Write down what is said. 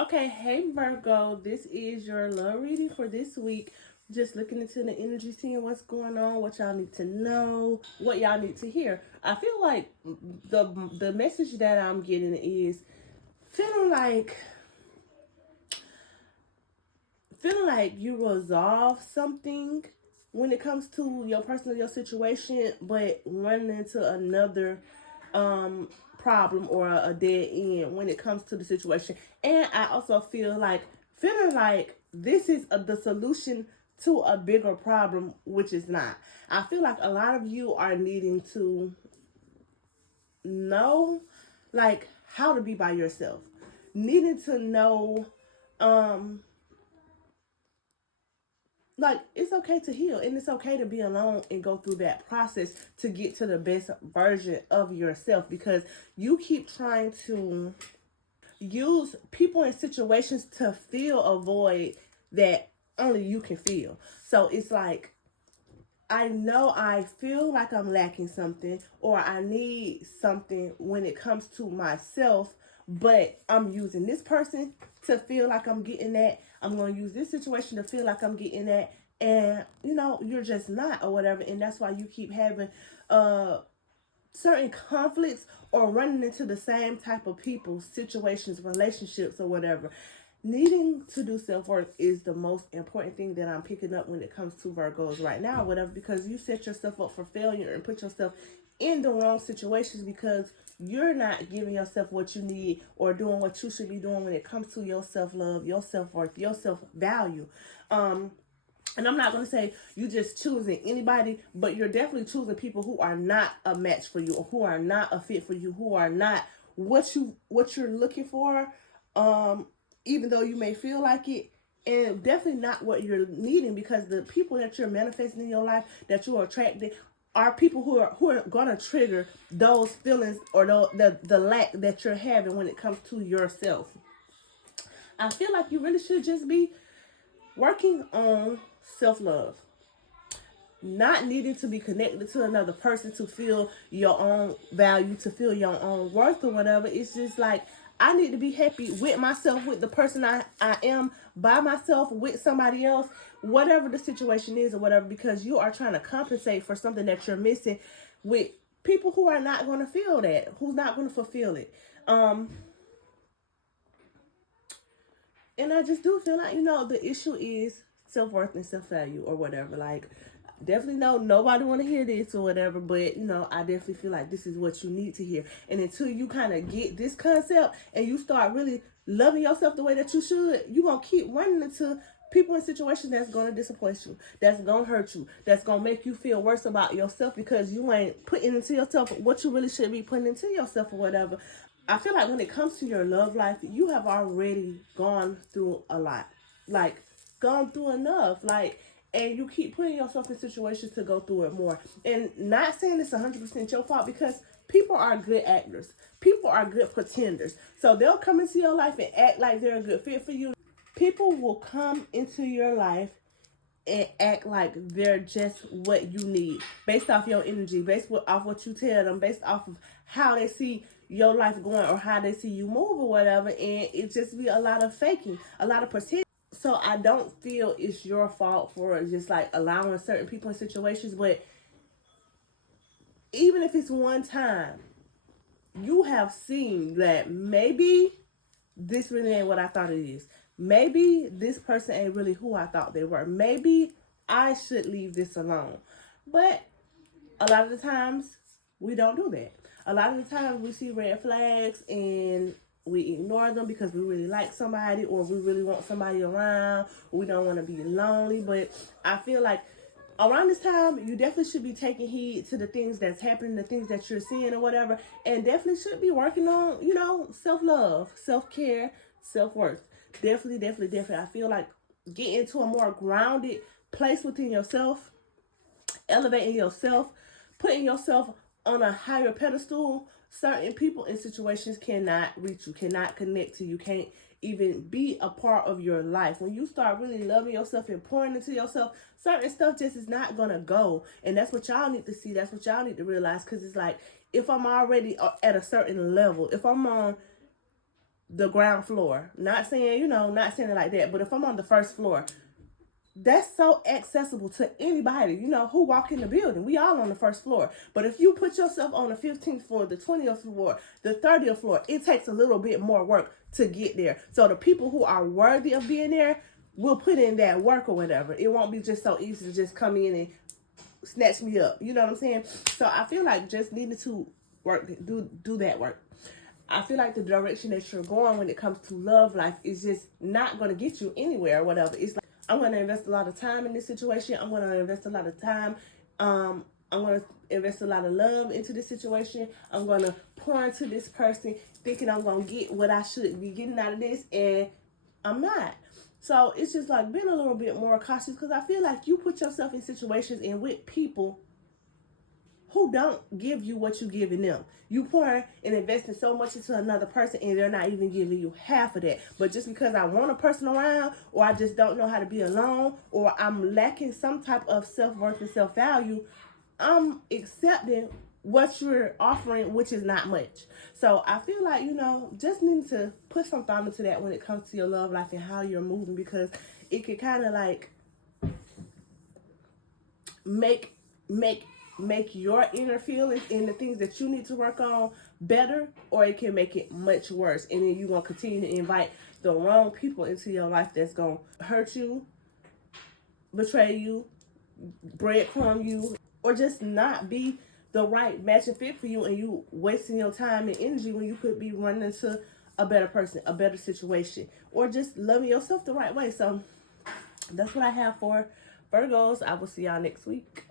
Okay, hey Virgo, this is your love reading for this week. Just looking into the energy, seeing what's going on, what y'all need to know, what y'all need to hear. I feel like the message that I'm getting is feeling like feeling like you resolve something when it comes to your personal your situation, but running into another um problem or a dead end when it comes to the situation. And I also feel like feeling like this is the solution to a bigger problem, which is not. I feel like a lot of you are needing to know like how to be by yourself, needing to know um like it's okay to heal and it's okay to be alone and go through that process to get to the best version of yourself, because you keep trying to use people and situations to fill a void that only you can feel. So it's like, I know I feel like I'm lacking something or I need something when it comes to myself, but I'm using this person to feel like I'm getting that. I'm going to use this situation to feel like I'm getting that. And, you're just not or whatever. And that's why you keep having certain conflicts or running into the same type of people, situations, relationships, or whatever. Needing to do self-work is the most important thing that I'm picking up when it comes to Virgos right now, whatever, because you set yourself up for failure and put yourself in the wrong situations because you're not giving yourself what you need or doing what you should be doing when it comes to your self-love, your self-worth, your self-value. And I'm not going to say you just choosing anybody, but you're definitely choosing people who are not a match for you or who are not a fit for you, who are not what you're looking for, even though you may feel like it, and definitely not what you're needing, because the people that you're manifesting in your life that you are attracting are people who are going to trigger those feelings or the lack that you're having when it comes to yourself. I feel like you really should just be working on self-love, not needing to be connected to another person to feel your own value, to feel your own worth or whatever. It's just like, I need to be happy with myself, with the person I am, by myself, with somebody else, whatever the situation is or whatever, because you are trying to compensate for something that you're missing with people who are not going to feel that, who's not going to fulfill it. And I just do feel like, the issue is self-worth and self-value or whatever. Like, definitely know nobody want to hear this or whatever, but, I definitely feel like this is what you need to hear. And until you kind of get this concept and you start really loving yourself the way that you should, you're going to keep running into people in situations that's going to disappoint you, that's going to hurt you, that's going to make you feel worse about yourself because you ain't putting into yourself what you really should be putting into yourself or whatever. I feel like when it comes to your love life, you have already gone through a lot. Like, gone through enough. Like, and you keep putting yourself in situations to go through it more. And not saying it's 100% your fault, because people are good actors. People are good pretenders. So they'll come into your life and act like they're a good fit for you. People will come into your life and act like they're just what you need based off your energy, based off what you tell them, based off of how they see your life going or how they see you move or whatever. And it just be a lot of faking, a lot of pretending. So I don't feel it's your fault for just like allowing certain people in situations, but even if it's one time, you have seen that maybe this really ain't what I thought it is. Maybe this person ain't really who I thought they were. Maybe I should leave this alone. But a lot of the times, we don't do that. A lot of the times, we see red flags and we ignore them because we really like somebody or we really want somebody around. We don't want to be lonely. But I feel like around this time, you definitely should be taking heed to the things that's happening, the things that you're seeing or whatever, and definitely should be working on, self-love, self-care, self-worth. Definitely, definitely, definitely. I feel like get into a more grounded place within yourself, elevating yourself, putting yourself on a higher pedestal. Certain people and situations cannot reach you, cannot connect to you, can't even be a part of your life. When you start really loving yourself and pouring into yourself, certain stuff just is not gonna go. And that's what y'all need to see. That's what y'all need to realize. Because it's like, if I'm already at a certain level, if I'm on the ground floor. Not saying, not saying it like that, but if I'm on the first floor, that's so accessible to anybody, who walk in the building. We all on the first floor. But if you put yourself on the 15th floor, the 20th floor, the 30th floor, it takes a little bit more work to get there. So the people who are worthy of being there will put in that work or whatever. It won't be just so easy to just come in and snatch me up. You know what I'm saying? So I feel like just needing to work, do that work. I feel like the direction that you're going when it comes to love life is just not going to get you anywhere or whatever. It's like, I'm going to invest a lot of time in this situation. I'm going to invest a lot of time. I'm going to invest a lot of love into this situation. I'm going to pour into this person thinking I'm going to get what I should be getting out of this, and I'm not. So it's just like being a little bit more cautious, because I feel like you put yourself in situations and with people who don't give you what you're giving them. You pour and investing so much into another person and they're not even giving you half of that. But just because I want a person around, or I just don't know how to be alone, or I'm lacking some type of self-worth and self-value, I'm accepting what you're offering, which is not much. So I feel like, just need to put some thought into that when it comes to your love life and how you're moving, because it can kind of like make your inner feelings and the things that you need to work on better, or it can make it much worse. And then you're going to continue to invite the wrong people into your life that's going to hurt you, betray you, breadcrumb you, or just not be the right match and fit for you, and you wasting your time and energy when you could be running into a better person, a better situation, or just loving yourself the right way. So that's what I have for Virgos. I will see y'all next week.